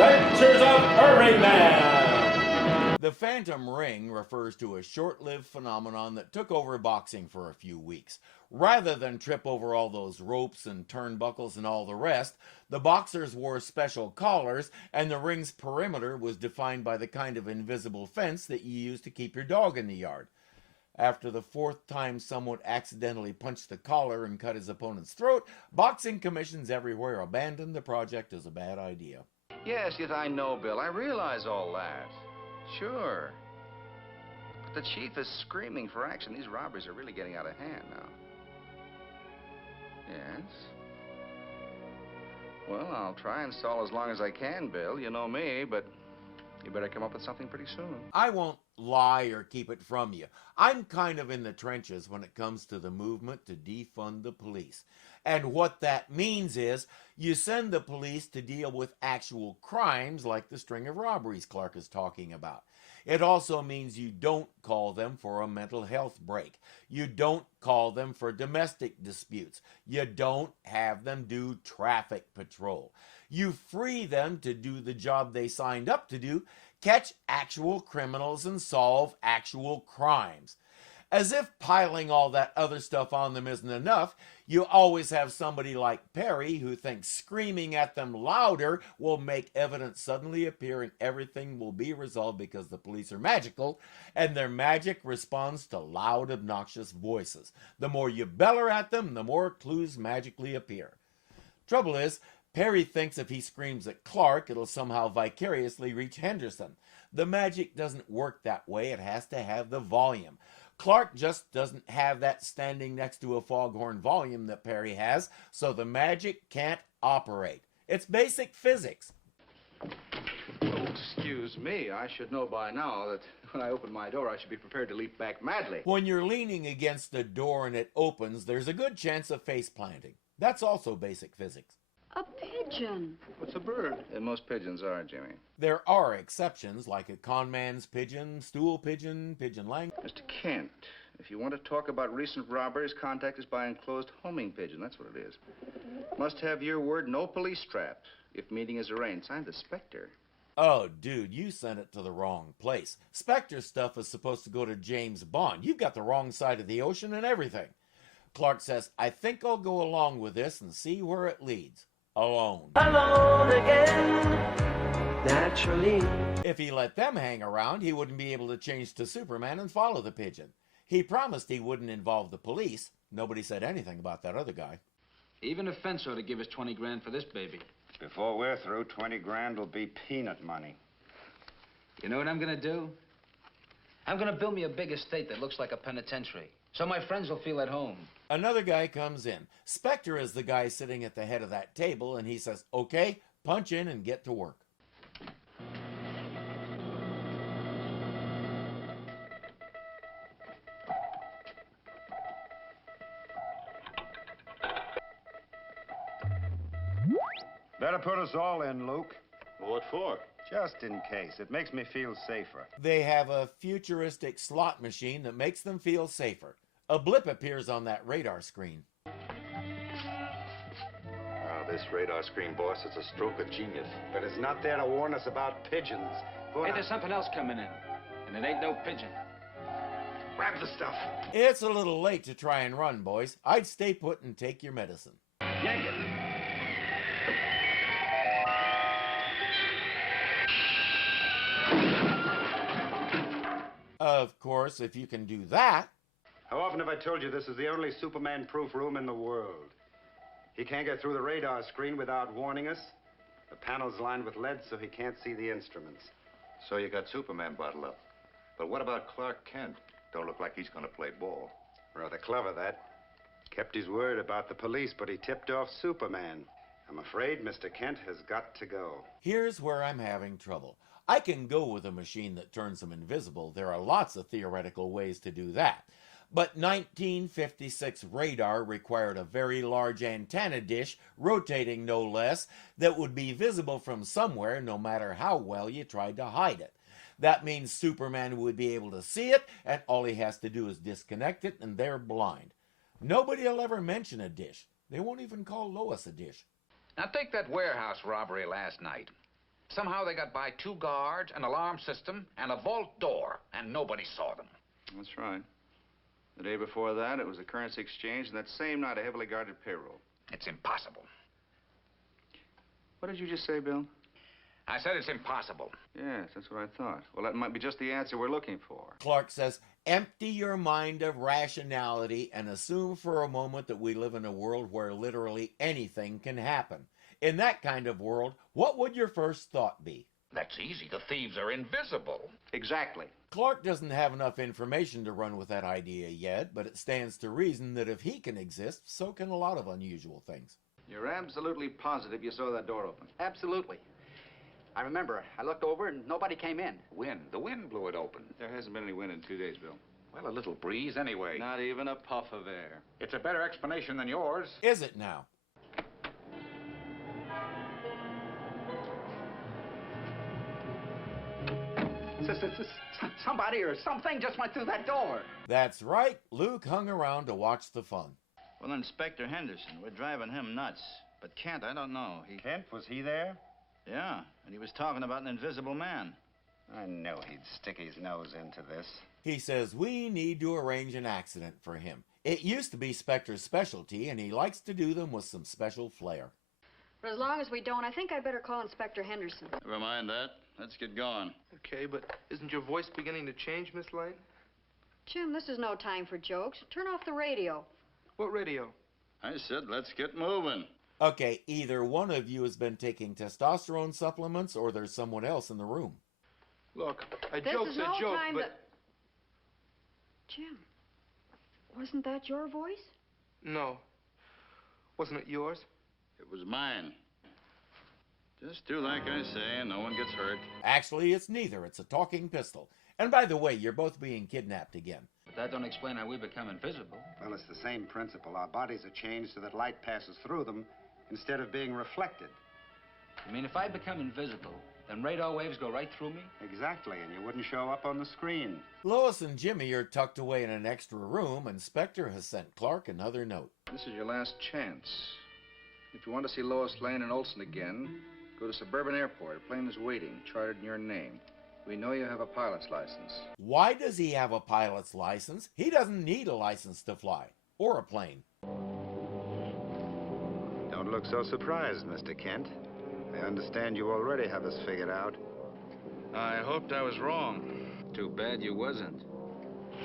Adventures of Irvingman! The Phantom Ring refers to a short-lived phenomenon that took over boxing for a few weeks. Rather than trip over all those ropes and turnbuckles and all the rest, the boxers wore special collars, and the ring's perimeter was defined by the kind of invisible fence that you use to keep your dog in the yard. After the fourth time someone accidentally punched the collar and cut his opponent's throat, boxing commissions everywhere abandoned the project as a bad idea. Yes, I know, Bill. I realize all that. Sure. But the chief is screaming for action. These robberies are really getting out of hand now. Yes? Well, I'll try and stall as long as I can, Bill. You know me, but you better come up with something pretty soon. I won't lie or keep it from you. I'm kind of in the trenches when it comes to the movement to defund the police. And what that means is you send the police to deal with actual crimes like the string of robberies Clark is talking about. It also means you don't call them for a mental health break. You don't call them for domestic disputes. You don't have them do traffic patrol. You free them to do the job they signed up to do, catch actual criminals and solve actual crimes. As if piling all that other stuff on them isn't enough, you always have somebody like Perry who thinks screaming at them louder will make evidence suddenly appear and everything will be resolved because the police are magical, and their magic responds to loud, obnoxious voices. The more you beller at them, the more clues magically appear. Trouble is, Perry thinks if he screams at Clark, it'll somehow vicariously reach Henderson. The magic doesn't work that way. It has to have the volume. Clark just doesn't have that standing next to a foghorn volume that Perry has, so the magic can't operate. It's basic physics. Oh, excuse me. I should know by now that when I open my door, I should be prepared to leap back madly. When you're leaning against a door and it opens, there's a good chance of face planting. That's also basic physics. A pigeon. What's a bird? And most pigeons are, Jimmy. There are exceptions, like a conman's pigeon, stool pigeon, pigeon lang. Mr. Kent, if you want to talk about recent robberies, contact us by enclosed homing pigeon. That's what it is. Must have your word, no police trap. If meeting is arranged, signed the Spectre. Oh, dude, you sent it to the wrong place. Spectre stuff is supposed to go to James Bond. You've got the wrong side of the ocean and everything. Clark says, I think I'll go along with this and see where it leads. Alone. Alone again, naturally. If he let them hang around, he wouldn't be able to change to Superman and follow the pigeon. He promised he wouldn't involve the police. Nobody said anything about that other guy. Even a fence ought to give us 20 grand for this baby. Before we're through, 20 grand will be peanut money. You know what I'm gonna do? I'm gonna build me a big estate that looks like a penitentiary, so my friends will feel at home. Another guy comes in. Spectre is the guy sitting at the head of that table, and he says, okay, punch in and get to work. Better put us all in, Luke. What for? Just in case. It makes me feel safer. They have a futuristic slot machine that makes them feel safer. A blip appears on that radar screen. This radar screen, boss, it's a stroke of genius. But it's not there to warn us about pigeons. Hey, there's something else coming in, and it ain't no pigeon. Grab the stuff. It's a little late to try and run, boys. I'd stay put and take your medicine. Yank it. Of course, if you can do that. How often have I told you this is the only Superman-proof room in the world? He can't get through the radar screen without warning us. The panel's lined with lead so he can't see the instruments. So you got Superman bottled up. But what about Clark Kent? Don't look like he's gonna play ball. Rather clever, that. Kept his word about the police, but he tipped off Superman. I'm afraid Mr. Kent has got to go. Here's where I'm having trouble. I can go with a machine that turns them invisible. There are lots of theoretical ways to do that. But 1956 radar required a very large antenna dish, rotating no less, that would be visible from somewhere no matter how well you tried to hide it. That means Superman would be able to see it, and all he has to do is disconnect it, and they're blind. Nobody will ever mention a dish. They won't even call Lois a dish. Now, take that warehouse robbery last night. Somehow they got by 2 guards, an alarm system, and a vault door, and nobody saw them. That's right. The day before that, it was a currency exchange, and that same night, a heavily guarded payroll. It's impossible. What did you just say, Bill? I said it's impossible. Yes, that's what I thought. Well, that might be just the answer we're looking for. Clark says, empty your mind of rationality and assume for a moment that we live in a world where literally anything can happen. In that kind of world, what would your first thought be? That's easy. The thieves are invisible. Exactly. Clark doesn't have enough information to run with that idea yet, but it stands to reason that if he can exist, so can a lot of unusual things. You're absolutely positive you saw that door open? Absolutely. I remember. I looked over and nobody came in. Wind. The wind blew it open. There hasn't been any wind in 2 days, Bill. Well, a little breeze anyway. Not even a puff of air. It's a better explanation than yours. Is it now? Somebody or something just went through that door. That's right. Luke hung around to watch the fun. Well, Inspector Henderson, we're driving him nuts. But Kent, I don't know. Kent, was he there? Yeah, and he was talking about an invisible man. I knew he'd stick his nose into this. He says we need to arrange an accident for him. It used to be Spectre's specialty, and he likes to do them with some special flair. For as long as we don't, I think I better call Inspector Henderson. Never mind that. Let's get going. Okay, but isn't your voice beginning to change, Miss Light? Jim, this is no time for jokes. Turn off the radio. What radio? I said, let's get moving. Okay, either one of you has been taking testosterone supplements or there's someone else in the room. Look, a This joke's is no a joke, time but... to... Jim, wasn't that your voice? No. Wasn't it yours? It was mine. Just do like I say and no one gets hurt. Actually, it's neither. It's a talking pistol. And by the way, you're both being kidnapped again. But that don't explain how we become invisible. Well, it's the same principle. Our bodies are changed so that light passes through them instead of being reflected. You mean if I become invisible, then radar waves go right through me? Exactly, and you wouldn't show up on the screen. Lois and Jimmy are tucked away in an extra room, and Spectre has sent Clark another note. This is your last chance. If you want to see Lois Lane and Olson again, go to Suburban Airport. A plane is waiting, chartered in your name. We know you have a pilot's license. Why does he have a pilot's license? He doesn't need a license to fly. Or a plane. Don't look so surprised, Mr. Kent. I understand you already have us figured out. I hoped I was wrong. Too bad you wasn't.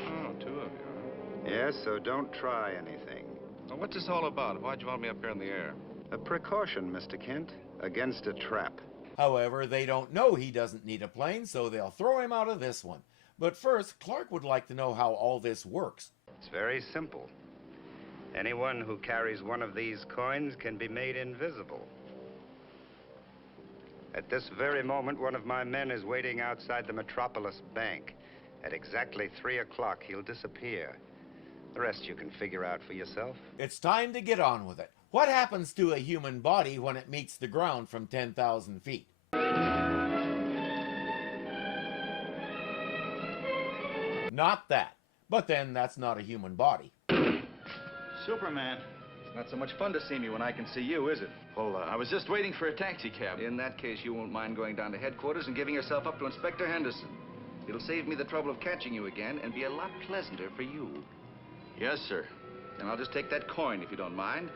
Oh, 2 of you. Yes, so don't try anything. Well, what's this all about? Why'd you want me up here in the air? A precaution, Mr. Kent, against a trap. However, they don't know he doesn't need a plane, so they'll throw him out of this one. But first, Clark would like to know how all this works. It's very simple. Anyone who carries one of these coins can be made invisible. At this very moment, one of my men is waiting outside the Metropolis Bank. At exactly 3 o'clock, he'll disappear. The rest you can figure out for yourself. It's time to get on with it. What happens to a human body when it meets the ground from 10,000 feet? Not that. But then that's not a human body. Superman. It's not so much fun to see me when I can see you, is it? Well, I was just waiting for a taxi cab. In that case, you won't mind going down to headquarters and giving yourself up to Inspector Henderson. It'll save me the trouble of catching you again and be a lot pleasanter for you. Yes, sir. And I'll just take that coin, if you don't mind.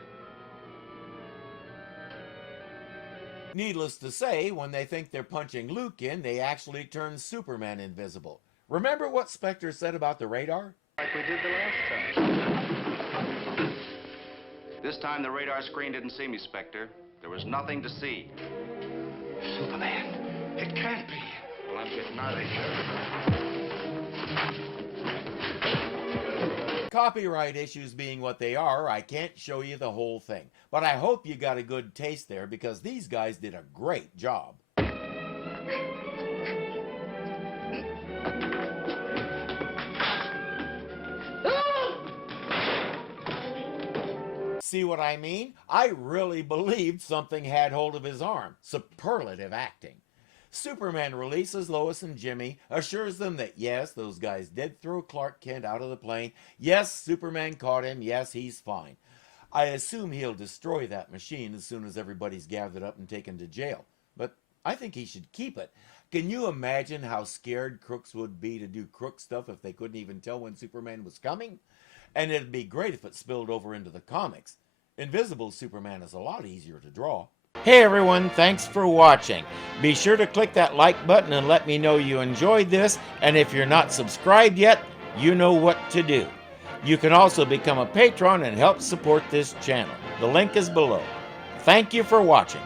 Needless to say, when they think they're punching Luke in, they actually turn Superman invisible. Remember what Spectre said about the radar? Like we did the last time. This time, the radar screen didn't see me, Spectre. There was nothing to see. Superman! It can't be! Well, I'm getting out of here. Copyright issues being what they are, I can't show you the whole thing. But I hope you got a good taste there because these guys did a great job. See what I mean? I really believed something had hold of his arm. Superlative acting. Superman releases Lois and Jimmy, assures them that yes, those guys did throw Clark Kent out of the plane. Yes, Superman caught him. Yes, he's fine. I assume he'll destroy that machine as soon as everybody's gathered up and taken to jail. But I think he should keep it. Can you imagine how scared crooks would be to do crook stuff if they couldn't even tell when Superman was coming? And it'd be great if it spilled over into the comics. Invisible Superman is a lot easier to draw. Hey everyone, thanks for watching. Be sure to click that like button and let me know you enjoyed this. And if you're not subscribed yet, you know what to do. You can also become a patron and help support this channel. The link is below. Thank you for watching.